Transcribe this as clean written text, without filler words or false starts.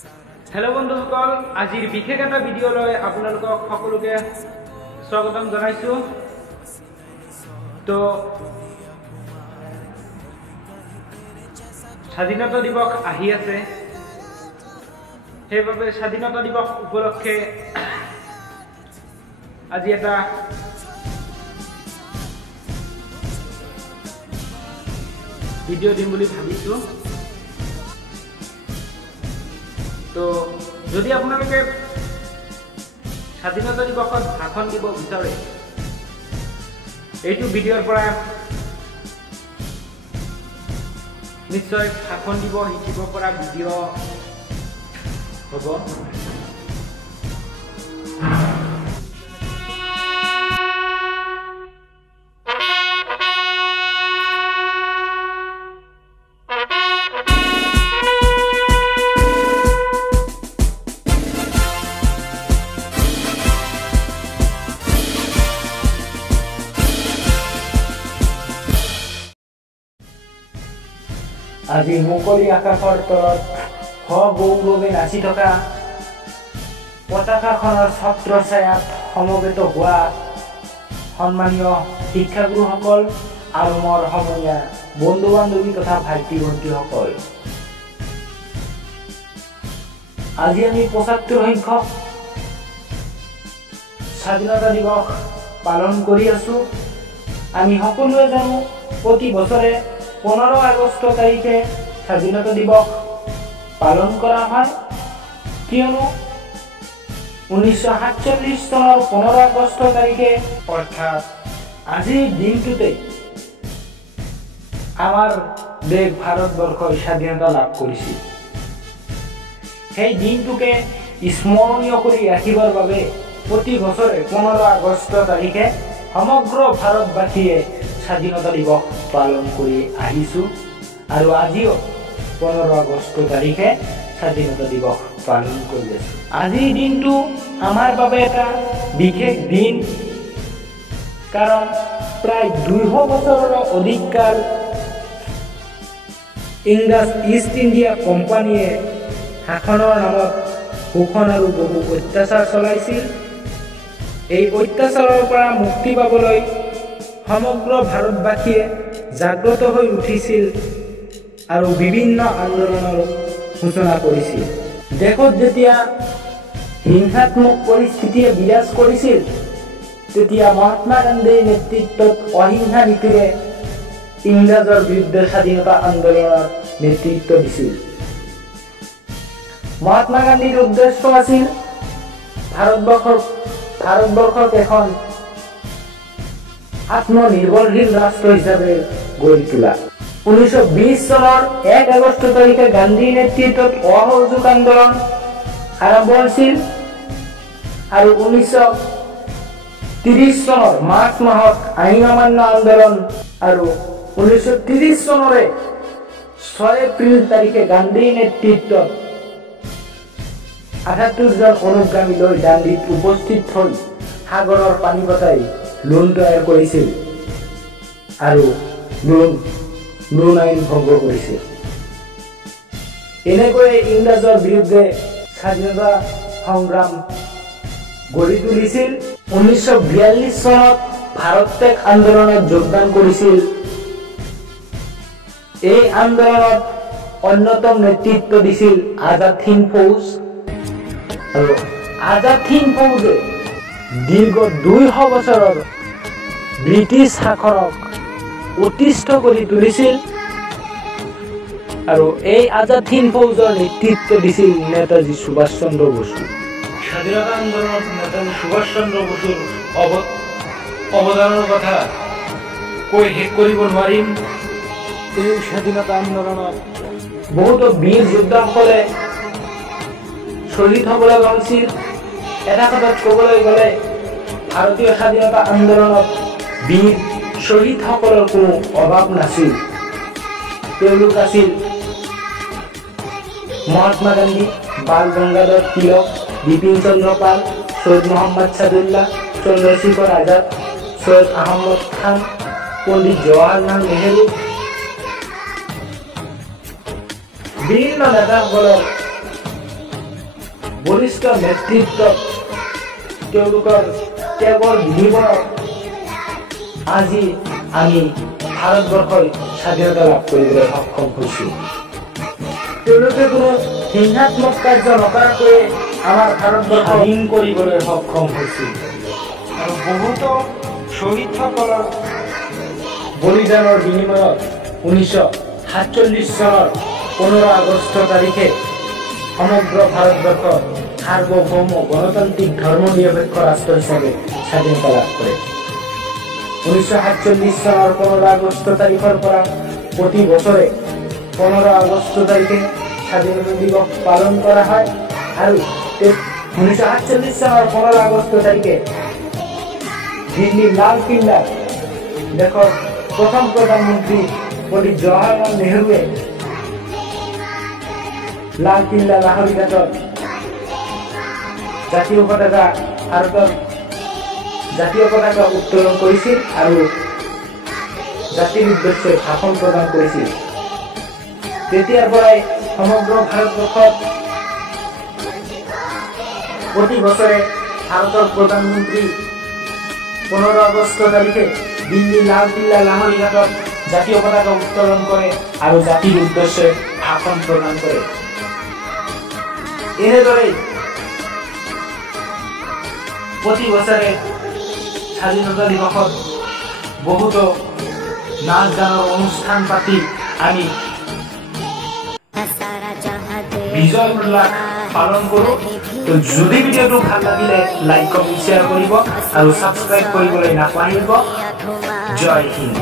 Hello बंधुসকল আজিৰ বিশেষ এটা ভিডিঅ'লৈ আপোনালোকক সকলোকে স্বাগতম জনাইছো। তো স্বাধীনতা দিৱস আহি আছে, সেইবাবে স্বাধীনতা দিৱস উপলক্ষে আজি এটা ভিডিঅ' দিম বুলি ভাবিছো। তো যদি আপোনালোকে স্বাধীনতা দিৱসত ভাষণ দিব বিচাৰে, এইটো ভিডিঅ'ৰ পৰা নিশ্চয় ভাষণ দিব শিকিব পৰা ভিডিঅ' হ'ব। আজি মুকলি আকাশৰ তলত সগৌৰৱে নাচি থকা পতাকাখনৰ ছত্ৰ ছায়াত সমবেত হোৱা সন্মানীয় শিক্ষাগুৰুসকল আৰু মোৰ সমনীয়া বন্ধু বান্ধৱী তথা ভাইটি ভণ্টিসকল, আজি আমি ৭৫ সংখ্যক স্বাধীনতা দিৱস পালন কৰি আছো। আমি সকলোৱে জানো প্ৰতি বছৰে 15 আগষ্ট তাৰিখে স্বাধীনতা দিৱস পালন কৰা হয়, কিয়নো 1947 চনৰ 15 আগষ্ট তাৰিখে অৰ্থাৎ আজিৰ দিনটোতে আমাৰ দেশ ভাৰতবৰ্ষই স্বাধীনতা লাভ কৰিছিল। সেই দিনটোকে স্মৰণীয় কৰি ৰাখিবৰ বাবে প্ৰতি বছৰে 15 আগষ্ট তাৰিখে সমগ্ৰ ভাৰতবাসীয়ে স্বাধীনতা দিৱস পালন কৰি আহিছো আৰু আজিও 15 আগষ্ট তাৰিখে স্বাধীনতা দিৱস পালন কৰি আছো। আজিৰ দিনটো আমাৰ বাবে এটা বিশেষ দিন, কাৰণ প্ৰায় 200 বছৰৰ অধিক কাল ইংৰাজ ইষ্ট ইণ্ডিয়া কোম্পানীয়ে শাসনৰ নামত শোষণ আৰু বহু অত্যাচাৰ চলাইছিল। এই অত্যাচাৰৰ পৰা মুক্তি পাবলৈ সমগ্ৰ ভাৰতবাসীয়ে জাগ্ৰত হৈ উঠিছিল আৰু বিভিন্ন আন্দোলনৰ সূচনা কৰিছিল। দেশত যেতিয়া হিংসাত্মক পৰিস্থিতিয়ে বিৰাজ কৰিছিল, তেতিয়া মহাত্মা গান্ধীৰ নেতৃত্বত অহিংসা নীতিৰে ইংৰাজৰ বিৰুদ্ধে স্বাধীনতা আন্দোলনৰ নেতৃত্ব দিছিল। মহাত্মা গান্ধীৰ উদ্দেশ্য আছিল ভাৰতবৰ্ষক এখন আত্মনিৰ্ভৰশীল ৰাষ্ট্ৰ হিচাপে গঢ়ি তোলা। 1920 চনৰ 1 আগষ্ট তাৰিখে গান্ধীৰ নেতৃত্বত অসহযোগ আন্দোলন আৰম্ভ হৈছিল আৰু 1930 চনৰ মাৰ্চ মাহত আইন অমান্য আন্দোলন আৰু 1930 চনৰে 6 এপ্ৰিল তাৰিখে গান্ধীৰ নেতৃত্বত 78 জন অনুগামী লৈ দাণ্ডিত উপস্থিত হৈ সাগৰৰ পানী বটাই লোন তৈয়াৰ কৰিছিল আৰু লোন আইন ভংগ কৰিছিল। এনেকৈয়ে ইংৰাজৰ বিৰুদ্ধে স্বাধীনতা সংগ্ৰাম গঢ়ি তুলিছিল। 1942 চনত ভাৰত ত্যাগ আন্দোলনত যোগদান কৰিছিল। এই আন্দোলনত অন্যতম নেতৃত্ব দিছিল আজাদ হিন্দ ফৌজ, আৰু আজাদ হিন্দ ফৌজে দীৰ্ঘ 200 বছৰৰ ব্ৰিটিছ শাসনক অতিষ্ঠ কৰি তুলিছিল আৰু এই আজাদ হিন্দ ফৌজৰ নেতৃত্ব দিছিল নেতাজী সুভাষ চন্দ্ৰ বসু। স্বাধীনতা আন্দোলনত নেতাজী সুভাষ চন্দ্ৰ বসুৰ অৱদানৰ কথা কৈ শেষ কৰিব নোৱাৰিম। এই স্বাধীনতা আন্দোলনত বহুতো বীৰ যোদ্ধাসকলে শ্বহীদ হ'বলৈ গৈছিল। এটা কথাত ক'বলৈ গ'লে ভাৰতীয় স্বাধীনতা আন্দোলনত বীৰ শ্বহীদসকলৰ কোনো অভাৱ নাছিল। তেওঁলোক আছিল মহাত্মা গান্ধী, বাল গংগাধৰ তিলক, বিপিন চন্দ্ৰ পাল, সৈয়দ মোহাম্মদ সাদুল্লাহ, চন্দ্ৰশেখৰ আজাদ, সৈয়দ আহমদ খান, পণ্ডিত জৱাহৰলাল নেহেৰু, বিভিন্ন নেতাসকলৰ বৰিষ্ঠ নেতৃত্বত তেওঁলোকৰ ত্যাগৰ বিনিময়ত আজি আমি ভাৰতবৰ্ষই স্বাধীনতা লাভ কৰিবলৈ সক্ষম হৈছো। তেওঁলোকে কোনো হিংসাত্মক কাৰ্য নকৰাকৈ আমাৰ ভাৰতবৰ্ষ স্বাধীন কৰিবলৈ সক্ষম হৈছিল আৰু বহুতো শ্বহীদসকলৰ বলিদানৰ বিনিময়ত 1947 চনৰ 15 আগষ্ট তাৰিখে সমগ্ৰ ভাৰতবৰ্ষ সাৰ্বভৌম গণতান্ত্ৰিক ধৰ্মনিৰপেক্ষ ৰাষ্ট্ৰ হিচাপে স্বাধীনতা লাভ কৰে। 1947 চনৰ 15 আগষ্ট তাৰিখৰ পৰা প্ৰতি বছৰে 15 আগষ্ট তাৰিখে স্বাধীনতা দিৱস পালন কৰা হয় আৰু 1947 চনৰ 15 আগষ্ট তাৰিখে দিল্লীৰ লালকিল্লাত দেশৰ প্ৰথম প্ৰধানমন্ত্ৰী পণ্ডিত জৱাহৰলাল নেহৰুৱে লালকিল্লা লাহৰীঘাটত জাতীয় পতাকা উত্তোলন কৰিছিল আৰু জাতিৰ উদ্দেশ্যে ভাষণ প্ৰদান কৰিছিল। তেতিয়াৰ পৰাই সমগ্ৰ ভাৰতবৰ্ষত প্ৰতি বছৰে ভাৰতৰ প্ৰধানমন্ত্ৰী 15 আগষ্ট তাৰিখে দিল্লী লালকিল্লা লাহৰীঘাটত জাতীয় পতাকা উত্তোলন কৰে আৰু জাতিৰ উদ্দেশ্যে ভাষণ প্ৰদান কৰে। এনেদৰে প্ৰতি বছৰে স্বাধীনতা দিৱসত বহুতো নাচ গানৰ অনুষ্ঠান পাতি আমি বিজয় উল্লাস পালন কৰোঁ। তো যদি ভিডিঅ'টো ভাল লাগিলে লাইক কমেণ্ট শ্বেয়াৰ কৰিব আৰু ছাবস্ক্ৰাইব কৰিবলৈ নাপাহৰিব। জয় হিন্দ।